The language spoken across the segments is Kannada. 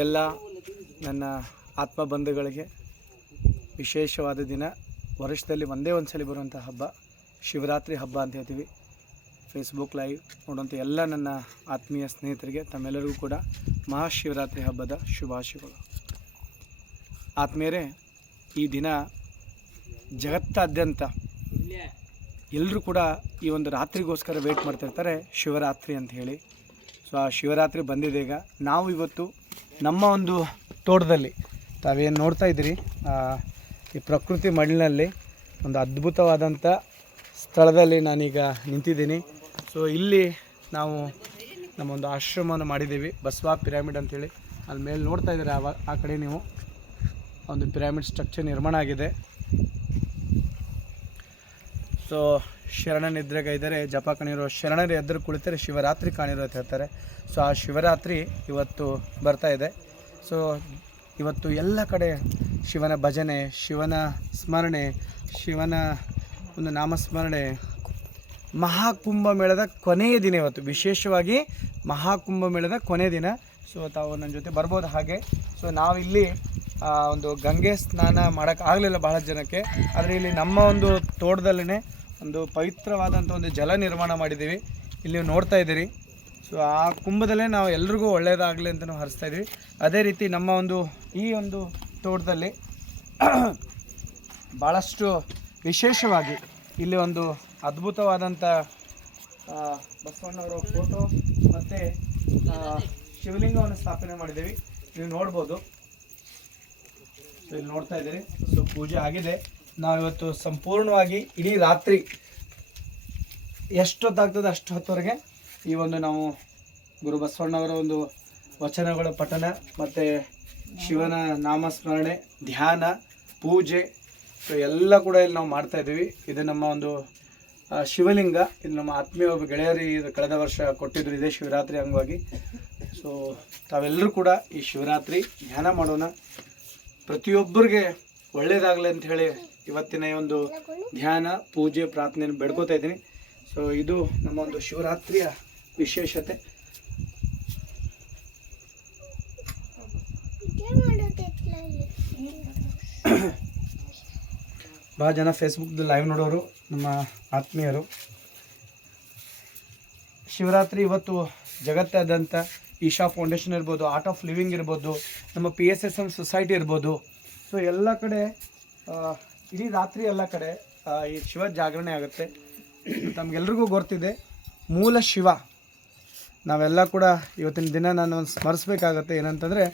ಎಲ್ಲ ನನ್ನ ಆತ್ಮ ಬಂಧುಗಳಿಗೆ ವಿಶೇಷವಾದ ದಿನ. ವರ್ಷದಲ್ಲಿ ಒಂದೇ ಒಂದು ಸಲ ಬರುವಂಥ ಹಬ್ಬ ಶಿವರಾತ್ರಿ ಹಬ್ಬ ಅಂತ ಹೇಳ್ತೀವಿ. ಫೇಸ್ಬುಕ್ ಲೈವ್ ನೋಡುವಂಥ ಎಲ್ಲ ನನ್ನ ಆತ್ಮೀಯ ಸ್ನೇಹಿತರಿಗೆ ತಮ್ಮೆಲ್ಲರಿಗೂ ಕೂಡ ಮಹಾಶಿವರಾತ್ರಿ ಹಬ್ಬದ ಶುಭಾಶಯಗಳು. ಆತ್ಮೀಯರೇ, ಈ ದಿನ ಜಗತ್ತಾದ್ಯಂತ ಎಲ್ಲರೂ ಕೂಡ ಈ ಒಂದು ರಾತ್ರಿಗೋಸ್ಕರ ವೇಟ್ ಮಾಡ್ತಿರ್ತಾರೆ, ಶಿವರಾತ್ರಿ ಅಂತ ಹೇಳಿ. ಸೊ ಆ ಶಿವರಾತ್ರಿ ಬಂದಿದೆ. ಈಗ ನಾವು ಇವತ್ತು ನಮ್ಮ ಒಂದು ತೋಟದಲ್ಲಿ ತಾವೇನು ನೋಡ್ತಾ ಇದ್ದೀರಿ, ಈ ಪ್ರಕೃತಿ ಮಡಿಲಿನಲ್ಲಿ ಒಂದು ಅದ್ಭುತವಾದಂಥ ಸ್ಥಳದಲ್ಲಿ ನಾನೀಗ ನಿಂತಿದ್ದೀನಿ. ಸೊ ಇಲ್ಲಿ ನಾವು ನಮ್ಮೊಂದು ಆಶ್ರಮವನ್ನು ಮಾಡಿದ್ದೀವಿ, ಬಸವ ಪಿರಾಮಿಡ್ ಅಂಥೇಳಿ. ಅಲ್ಲಿ ಮೇಲೆ ನೋಡ್ತಾ ಇದ್ದೀರಿ, ಆ ಕಡೆ ನೀವು ಒಂದು ಪಿರಾಮಿಡ್ ಸ್ಟ್ರಕ್ಚರ್ ನಿರ್ಮಾಣ ಆಗಿದೆ. ಸೊ ಶರಣನಿದ್ರೆಗೈದರೆ ಜಪ ಕಾಣಿರೋ, ಶರಣರು ಎದುರು ಕುಳಿತರೆ ಶಿವರಾತ್ರಿ ಕಾಣಿರೋ ಅಂತ ಹೇಳ್ತಾರೆ. ಸೊ ಆ ಶಿವರಾತ್ರಿ ಇವತ್ತು ಬರ್ತಾ ಇದೆ. ಸೊ ಇವತ್ತು ಎಲ್ಲ ಕಡೆ ಶಿವನ ಭಜನೆ, ಶಿವನ ಸ್ಮರಣೆ, ಶಿವನ ಒಂದು ನಾಮಸ್ಮರಣೆ. ಮಹಾಕುಂಭಮೇಳದ ಕೊನೆಯ ದಿನ ಇವತ್ತು, ವಿಶೇಷವಾಗಿ ಮಹಾಕುಂಭಮೇಳದ ಕೊನೆಯ ದಿನ. ಸೊ ತಾವು ನನ್ನ ಜೊತೆ ಬರ್ಬೋದು ಹಾಗೆ. ಸೊ ನಾವಿಲ್ಲಿ ಒಂದು ಗಂಗೆ ಸ್ನಾನ ಮಾಡೋಕ್ಕಾಗಲಿಲ್ಲ ಭಾಳ ಜನಕ್ಕೆ, ಆದರೆ ಇಲ್ಲಿ ನಮ್ಮ ಒಂದು ತೋಟದಲ್ಲೇ ಒಂದು ಪವಿತ್ರವಾದಂಥ ಒಂದು ಜಲ ನಿರ್ಮಾಣ ಮಾಡಿದ್ದೀವಿ. ಇಲ್ಲಿ ನೀವು ನೋಡ್ತಾ ಇದ್ದೀರಿ. ಸೊ ಆ ಕುಂಭದಲ್ಲೇ ನಾವು ಎಲ್ರಿಗೂ ಒಳ್ಳೆಯದಾಗಲಿ ಅಂತ ನಾವು ಹರಿಸ್ತಾ ಇದ್ದೀವಿ. ಅದೇ ರೀತಿ ನಮ್ಮ ಒಂದು ಈ ಒಂದು ತೋಟದಲ್ಲಿ ಭಾಳಷ್ಟು ವಿಶೇಷವಾಗಿ ಇಲ್ಲಿ ಒಂದು ಅದ್ಭುತವಾದಂಥ ಬಸವಣ್ಣವರ ಫೋಟೋ ಮತ್ತು ಶಿವಲಿಂಗವನ್ನು ಸ್ಥಾಪನೆ ಮಾಡಿದ್ದೀವಿ. ನೀವು ನೋಡ್ಬೋದು. ಸೊ ಇಲ್ಲಿ ನೋಡ್ತಾ ಇದ್ದೀರಿ. ಸೊ ಪೂಜೆ ಆಗಿದೆ. ನಾವಿವತ್ತು ಸಂಪೂರ್ಣವಾಗಿ ಇಡೀ ರಾತ್ರಿ ಎಷ್ಟೊತ್ತಾಗ್ತದೆ ಅಷ್ಟು ಹೊತ್ತವರೆಗೆ ಈ ಒಂದು ನಾವು ಗುರು ಬಸವಣ್ಣವರ ಒಂದು ವಚನಗಳ ಪಠನ ಮತ್ತು ಶಿವನ ನಾಮಸ್ಮರಣೆ, ಧ್ಯಾನ, ಪೂಜೆ, ಸೊ ಎಲ್ಲ ಕೂಡ ಇಲ್ಲಿ ನಾವು ಮಾಡ್ತಾಯಿದ್ದೀವಿ. ಇದು ನಮ್ಮ ಒಂದು ಶಿವಲಿಂಗ. ಇದು ನಮ್ಮ ಆತ್ಮೀಯ ಒಬ್ಬ ಗೆಳೆಯರಿ ಕಳೆದ ವರ್ಷ ಕೊಟ್ಟಿದ್ರು ಇದೇ ಶಿವರಾತ್ರಿ ಅಂಗವಾಗಿ. ಸೊ ತಾವೆಲ್ಲರೂ ಕೂಡ ಈ ಶಿವರಾತ್ರಿ ಧ್ಯಾನ ಮಾಡೋಣ, ಪ್ರತಿಯೊಬ್ಬರಿಗೆ ಒಳ್ಳೆಯದಾಗಲಿ ಅಂತ ಹೇಳಿ ಇವತ್ತಿನ ಒಂದು ಧ್ಯಾನ, ಪೂಜೆ, ಪ್ರಾರ್ಥನೆಯನ್ನು ಬೇಡ್ಕೋತಾ ಇದ್ದೀನಿ. ಸೊ ಇದು ನಮ್ಮ ಒಂದು ಶಿವರಾತ್ರಿಯ ವಿಶೇಷತೆ. ಭಾಳ ಜನ ಫೇಸ್ಬುಕ್ದಲ್ಲಿ ಲೈವ್ ನೋಡೋರು ನಮ್ಮ ಆತ್ಮೀಯರು. ಶಿವರಾತ್ರಿ ಇವತ್ತು ಜಗತ್ತಾದ್ಯಂತ ಈಶಾ ಫೌಂಡೇಶನ್ ಇರ್ಬೋದು, ಆರ್ಟ್ ಆಫ್ ಲಿವಿಂಗ್ ಇರ್ಬೋದು, ನಮ್ಮ PSSM ಸೊಸೈಟಿ ಇರ್ಬೋದು, ಸೊ ಎಲ್ಲ ಕಡೆ ಇಡೀ ರಾತ್ರಿ ಎಲ್ಲ ಕಡೆ ಈ ಶಿವ ಜಾಗರಣೆ ಆಗುತ್ತೆ. ತಮಗೆಲ್ರಿಗೂ ಗೊತ್ತಿದೆ, ಮೂಲ ಶಿವ ನಾವೆಲ್ಲ ಕೂಡ ಇವತ್ತಿನ ದಿನ ನಾನು ಒಂದು ಸ್ಮರಿಸ್ಬೇಕಾಗತ್ತೆ. ಏನಂತಂದರೆ,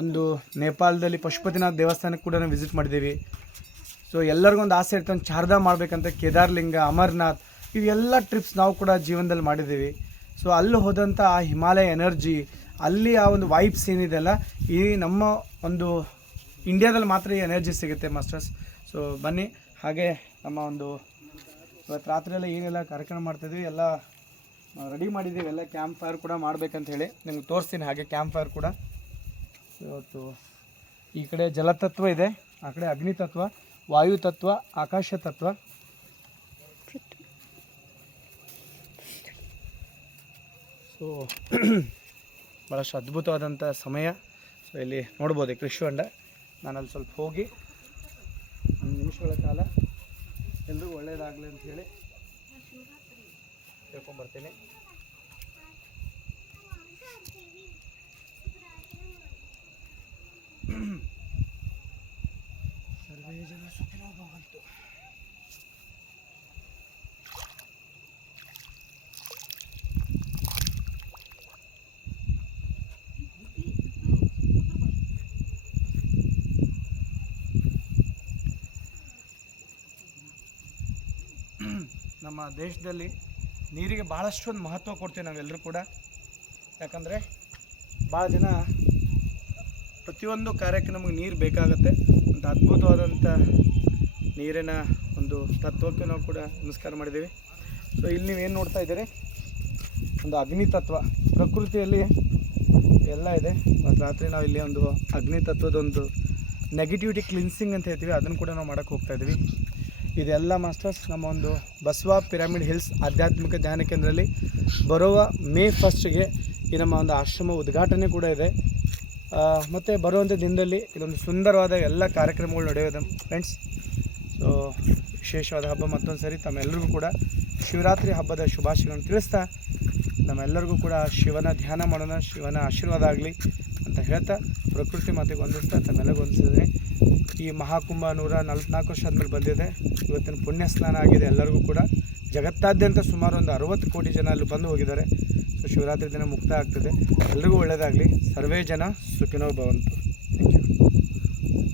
ಒಂದು ನೇಪಾಳದಲ್ಲಿ ಪಶುಪತಿನಾಥ್ ದೇವಸ್ಥಾನಕ್ಕೆ ಕೂಡ ನಾವು ವಿಸಿಟ್ ಮಾಡಿದ್ದೀವಿ. ಸೊ ಎಲ್ಲರಿಗೊಂದು ಆಸೆ ಇರ್ತದೆ, ಒಂದು ಚಾರ್ಧಾಮ್ ಮಾಡಬೇಕಂತ, ಕೇದಾರ್ಲಿಂಗ, ಅಮರ್ನಾಥ್, ಇವೆಲ್ಲ ಟ್ರಿಪ್ಸ್ ನಾವು ಕೂಡ ಜೀವನದಲ್ಲಿ ಮಾಡಿದ್ದೀವಿ. ಸೊ ಅಲ್ಲಿ ಹೋದಂಥ ಆ ಹಿಮಾಲಯ ಎನರ್ಜಿ, ಅಲ್ಲಿ ಆ ಒಂದು ವೈಬ್ಸ್ ಏನಿದೆಲ್ಲ, ಈ ನಮ್ಮ ಒಂದು ಇಂಡಿಯಾದಲ್ಲಿ ಮಾತ್ರ ಈ ಎನರ್ಜಿ ಸಿಗುತ್ತೆ ಮಾಸ್ಟರ್ಸ್. ಸೊ ಬನ್ನಿ. ಹಾಗೆ ನಮ್ಮ ಒಂದು ಇವತ್ತು ರಾತ್ರಿಯೆಲ್ಲ ಏನೆಲ್ಲ ಕಾರ್ಯಕ್ರಮ ಮಾಡ್ತಾಯಿದ್ವಿ ಎಲ್ಲ ರೆಡಿ ಮಾಡಿದ್ದೀವಿ. ಎಲ್ಲ ಕ್ಯಾಂಪ್ ಫೈರ್ ಕೂಡ ಮಾಡಬೇಕಂತ ಹೇಳಿ ನಿಮ್ಗೆ ತೋರಿಸ್ತೀನಿ. ಹಾಗೆ ಕ್ಯಾಂಪ್ ಫೈರ್ ಕೂಡ ಇವತ್ತು ಈ ಕಡೆ ಜಲತತ್ವ ಇದೆ, ಆ ಕಡೆ ಅಗ್ನಿ ತತ್ವ, ವಾಯು ತತ್ವ, ಆಕಾಶ ತತ್ವ. ಸೊ ಭಾಳಷ್ಟು ಅದ್ಭುತವಾದಂಥ ಸಮಯ. ಸೊ ಇಲ್ಲಿ ನೋಡ್ಬೋದು ಕೃಷಿ ಹೊಂಡ. ನಾನು ಅಲ್ಲಿ ಸ್ವಲ್ಪ ಹೋಗಿ ಒಂದು ನಿಮಿಷಗಳ ಕಾಲ ಎಲ್ರಿಗೂ ಒಳ್ಳೆಯದಾಗಲಿ ಅಂತ ಹೇಳಿ ತಿಳ್ಕೊಂಬರ್ತೀನಿ. ಸರ್ವೇ ಜನ ಸುಖಿನೋ ಭವಂತು. ನಮ್ಮ ದೇಶದಲ್ಲಿ ನೀರಿಗೆ ಭಾಳಷ್ಟೊಂದು ಮಹತ್ವ ಕೊಡ್ತೀವಿ ನಾವೆಲ್ಲರೂ ಕೂಡ. ಯಾಕಂದರೆ ಭಾಳ ಜನ ಪ್ರತಿಯೊಂದು ಕಾರ್ಯಕ್ಕೆ ನಮಗೆ ನೀರು ಬೇಕಾಗುತ್ತೆ. ಒಂದು ಅದ್ಭುತವಾದಂಥ ನೀರಿನ ಒಂದು ತತ್ವಕ್ಕೆ ನಾವು ಕೂಡ ನಮಸ್ಕಾರ ಮಾಡಿದ್ದೀವಿ. ಸೊ ಇಲ್ಲಿ ನೀವೇನು ನೋಡ್ತಾ ಇದ್ದೀರಿ, ಒಂದು ಅಗ್ನಿ ತತ್ವ. ಪ್ರಕೃತಿಯಲ್ಲಿ ಎಲ್ಲ ಇದೆ. ಮತ್ತು ರಾತ್ರಿ ನಾವು ಇಲ್ಲಿ ಒಂದು ಅಗ್ನಿ ತತ್ವದೊಂದು ನೆಗೆಟಿವಿಟಿ ಕ್ಲಿನ್ಸಿಂಗ್ ಅಂತ ಹೇಳ್ತೀವಿ, ಅದನ್ನು ಕೂಡ ನಾವು ಮಾಡೋಕ್ಕೆ ಹೋಗ್ತಾಯಿದ್ವಿ. ಇದೆಲ್ಲ ಮಾಸ್ಟರ್ಸ್ ನಮ್ಮ ಒಂದು ಬಸವ ಪಿರಾಮಿಡ್ ಹಿಲ್ಸ್ ಆಧ್ಯಾತ್ಮಿಕ ಧ್ಯಾನ ಕೇಂದ್ರದಲ್ಲಿ ಬರುವ May 1ಗೆ ಈ ನಮ್ಮ ಒಂದು ಆಶ್ರಮ ಉದ್ಘಾಟನೆ ಕೂಡ ಇದೆ. ಮತ್ತು ಬರುವಂಥ ದಿನದಲ್ಲಿ ಇದೊಂದು ಸುಂದರವಾದ ಎಲ್ಲ ಕಾರ್ಯಕ್ರಮಗಳು ನಡೆಯೋದು ಫ್ರೆಂಡ್ಸ್. ಸೊ ವಿಶೇಷವಾದ ಹಬ್ಬ ಮತ್ತೊಂದು ಸರಿ ತಮ್ಮೆಲ್ಲರಿಗೂ ಕೂಡ ಶಿವರಾತ್ರಿ ಹಬ್ಬದ ಶುಭಾಶಯಗಳನ್ನು ತಿಳಿಸ್ತಾ ನಮ್ಮೆಲ್ಲರಿಗೂ ಕೂಡ ಶಿವನ ಧ್ಯಾನ ಮಾಡೋಣ, ಶಿವನ ಆಶೀರ್ವಾದ ಆಗಲಿ ಅಂತ ಹೇಳ್ತಾ ಪ್ರಕೃತಿ ಮಾತಿಗೆ ಹೊಂದಿಸ್ತಾ ತಮ್ಮೆಲ್ಲರಿಗೂ ಹೊಂದಿಸಿದ್ದೀನಿ. ಈ ಮಹಾಕುಂಭ 144 ವರ್ಷ ಆದಮೇಲೆ ಬಂದಿದೆ. ಇವತ್ತಿನ ಪುಣ್ಯ ಸ್ನಾನ ಆಗಿದೆ ಎಲ್ಲರಿಗೂ ಕೂಡ. ಜಗತ್ತಾದ್ಯಂತ ಸುಮಾರು ಒಂದು 60 ಕೋಟಿ ಜನ ಅಲ್ಲಿ ಬಂದು ಹೋಗಿದ್ದಾರೆ. ಸೊ ಶಿವರಾತ್ರಿ ದಿನ ಮುಕ್ತ ಆಗ್ತದೆ. ಎಲ್ರಿಗೂ ಒಳ್ಳೆಯದಾಗಲಿ. ಸರ್ವೇ ಜನ ಸುಖಿನೋ ಭವಂತು. Thank you.